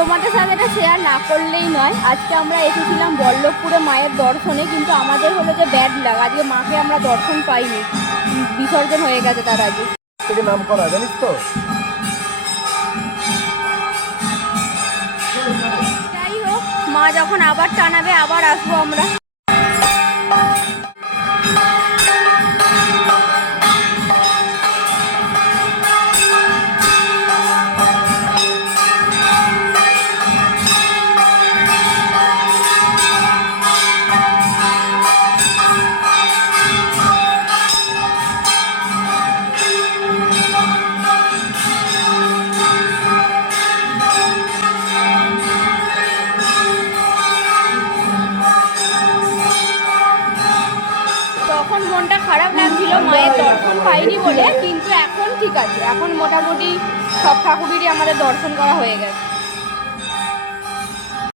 তোমাদের সাথে এটা শেয়ার না করলেই নয়, আজকে আমরা এসেছিলাম বল্লভপুরে মায়ের দর্শনে, কিন্তু আমাদের হলো যে ব্যাড লাগ, আজকে মাকে আমরা দর্শন পাইনি, বিসর্জন হয়ে গেছে তার আগে। থেকে নাম করা জানিস তো। যাই হোক, মা যখন আবার টানাবে আবার আসবো আমরা। তখন মনটা খারাপ লাগছিল মায়ের দর্শন পাইনি বলে, কিন্তু এখন ঠিক আছে, এখন মোটামুটি সব ঠাকুরেরই আমাদের দর্শন করা হয়ে গেছে।